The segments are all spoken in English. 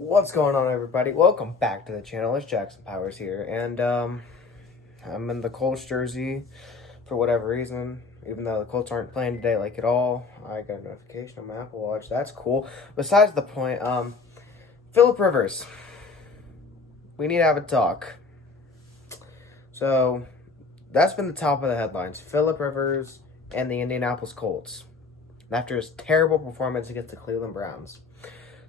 What's going on, everybody? Welcome back to the channel. It's Jackson Powers here, and I'm in the Colts jersey for whatever reason. Even though the Colts aren't playing today, like at all, I got a notification on my Apple Watch. That's cool. Besides the point, Phillip Rivers, we need to have a talk. So that's been the top of the headlines: Phillip Rivers and the Indianapolis Colts after his terrible performance against the Cleveland Browns.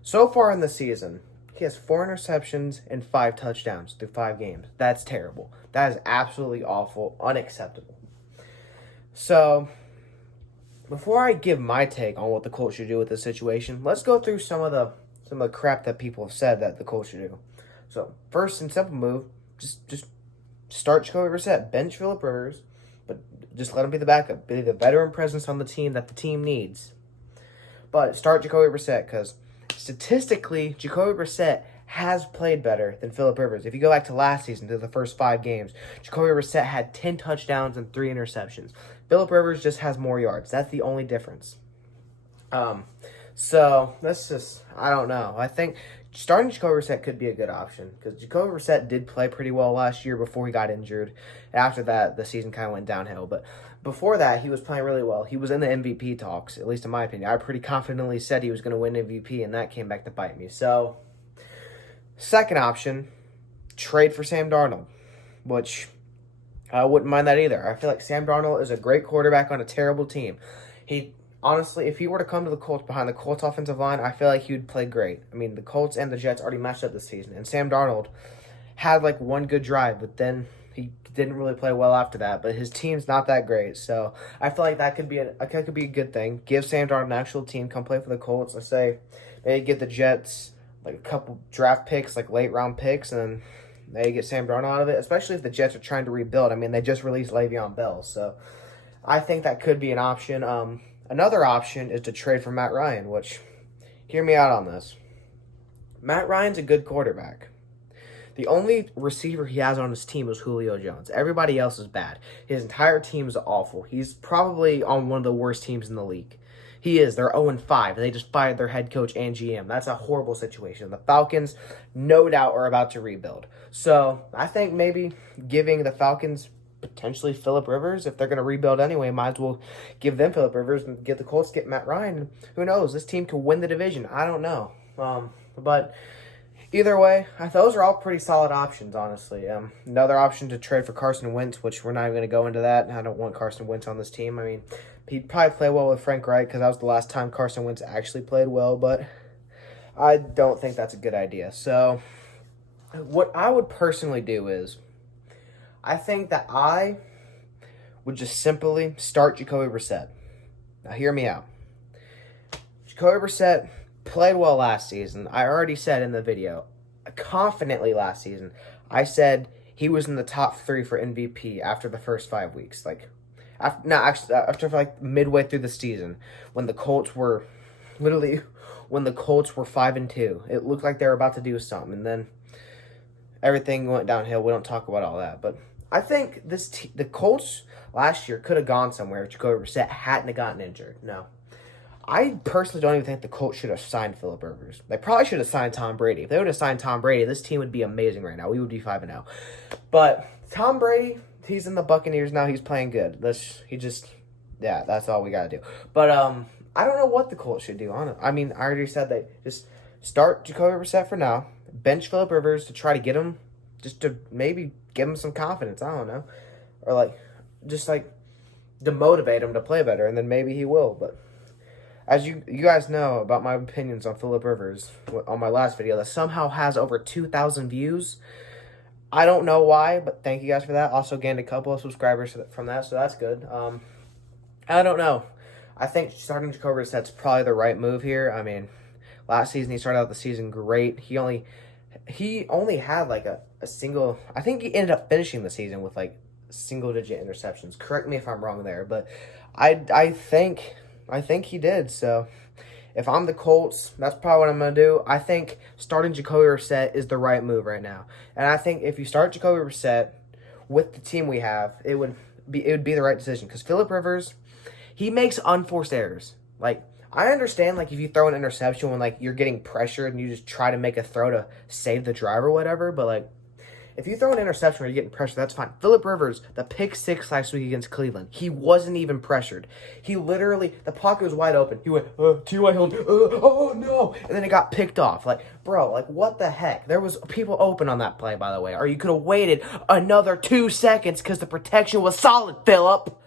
So far in the season, he has 4 interceptions and 5 touchdowns through 5 games. That's terrible. That is absolutely awful, unacceptable. So, before I give my take on what the Colts should do with this situation, let's go through some of the crap that people have said that the Colts should do. So, first and simple move, just start Jacoby Brissett, bench Phillip Rivers, but just let him be the backup, be the veteran presence on the team that the team needs. But start Jacoby Brissett because statistically, Jacoby Brissett has played better than Phillip Rivers. If you go back to last season, to the first 5 games, Jacoby Brissett had 10 touchdowns and 3 interceptions. Phillip Rivers just has more yards. That's the only difference. So that's just, I don't know. I think starting Jacoby Brissett could be a good option because Jacoby Brissett did play pretty well last year before he got injured. After that, the season kind of went downhill. But before that, he was playing really well. He was in the MVP talks, at least in my opinion. I pretty confidently said he was going to win MVP, and that came back to bite me. So, second option, trade for Sam Darnold, which I wouldn't mind that either. I feel like Sam Darnold is a great quarterback on a terrible team. Honestly, if he were to come to the Colts behind the Colts offensive line, I feel like he would play great. I mean, the Colts and the Jets already matched up this season, and Sam Darnold had like one good drive, but then he didn't really play well after that. But his team's not that great, so I feel like that could be a good thing. Give Sam Darnold an actual team, come play for the Colts. I say maybe get the Jets like a couple draft picks, like late round picks, and they get Sam Darnold out of it. Especially if the Jets are trying to rebuild. I mean, they just released Le'Veon Bell, so I think that could be an option. Another option is to trade for Matt Ryan, which, hear me out on this. Matt Ryan's a good quarterback. The only receiver he has on his team is Julio Jones. Everybody else is bad. His entire team is awful. He's probably on one of the worst teams in the league. He is. They're 0-5. They just fired their head coach and GM. That's a horrible situation. The Falcons, no doubt, are about to rebuild. So I think maybe giving the Falcons potentially Phillip Rivers, if they're going to rebuild anyway, might as well give them Phillip Rivers and get the Colts, get Matt Ryan. Who knows? This team could win the division. I don't know. But either way, those are all pretty solid options, honestly. Another option to trade for Carson Wentz, which we're not even going to go into that. I don't want Carson Wentz on this team. I mean, he'd probably play well with Frank Reich because that was the last time Carson Wentz actually played well, but I don't think that's a good idea. So what I would personally do is I think that I would just simply start Jacoby Brissett. Now, hear me out. Jacoby Brissett played well last season. I already said in the video, confidently last season, I said he was in the top 3 for MVP after the first 5 weeks. After like midway through the season, when the Colts were 5-2, it looked like they were about to do something, and then everything went downhill. We don't talk about all that, but I think the Colts last year could have gone somewhere if Jacoby Brissett hadn't gotten injured. No. I personally don't even think the Colts should have signed Phillip Rivers. They probably should have signed Tom Brady. If they would have signed Tom Brady, this team would be amazing right now. We would be 5-0. But Tom Brady, he's in the Buccaneers now. He's playing good. That's all we got to do. But I don't know what the Colts should do. I mean, I already said that just start Jacoby Brissett for now. Bench Phillip Rivers to try to get him, just to maybe give him some confidence. I don't know. Or just to motivate him to play better, and then maybe he will. But as you guys know about my opinions on Phillip Rivers on my last video that somehow has over 2,000 views. I don't know why, but thank you guys for that. Also gained a couple of subscribers from that, so that's good. I don't know. I think starting Jacoby Brissett's probably the right move here. I mean, last season he started out the season great. He only had like a single. I think he ended up finishing the season with like single-digit interceptions. Correct me if I'm wrong there, but I think he did. So if I'm the Colts, that's probably what I'm going to do. I think starting Jacoby Brissett is the right move right now. And I think if you start Jacoby Brissett with the team we have, it would be the right decision. Because Phillip Rivers, he makes unforced errors. Like, I understand, like, if you throw an interception when, like, you're getting pressured and you just try to make a throw to save the drive or whatever, but, like, if you throw an interception where you're getting pressured, that's fine. Phillip Rivers, the pick six last week against Cleveland, he wasn't even pressured. He literally, the pocket was wide open. He went, T.Y. Hilton, oh no, and then it got picked off. Like, bro, like, what the heck? There was people open on that play, by the way, or you could have waited another 2 seconds because the protection was solid, Phillip.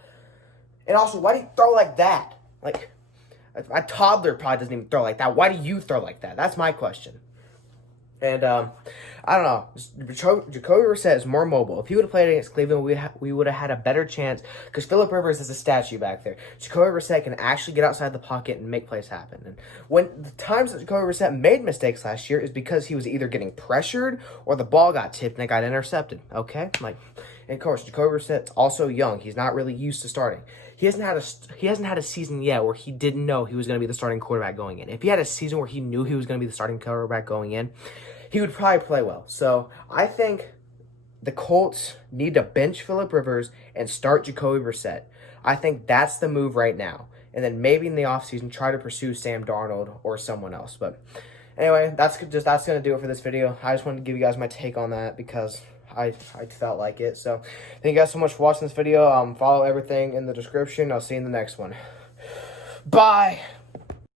And also, why do you throw like that? Like, a toddler probably doesn't even throw like that. Why do you throw like that? That's my question. And, I don't know. Jacoby Brissett is more mobile. If he would have played against Cleveland, we would have had a better chance because Phillip Rivers is a statue back there. Jacoby Brissett can actually get outside the pocket and make plays happen. And when the times that Jacoby Brissett made mistakes last year is because he was either getting pressured or the ball got tipped and it got intercepted. Okay? Like, and of course, Jacoby Brissett's also young. He's not really used to starting. He hasn't had a season yet where he didn't know he was going to be the starting quarterback going in. If he had a season where he knew he was going to be the starting quarterback going in, he would probably play well. So I think the Colts need to bench Phillip Rivers and start Jacoby Brissett. I think that's the move right now. And then maybe in the offseason, try to pursue Sam Darnold or someone else. But anyway, that's going to do it for this video. I just wanted to give you guys my take on that because I felt like it. So thank you guys so much for watching this video. Follow everything in the description. I'll see you in the next one. Bye.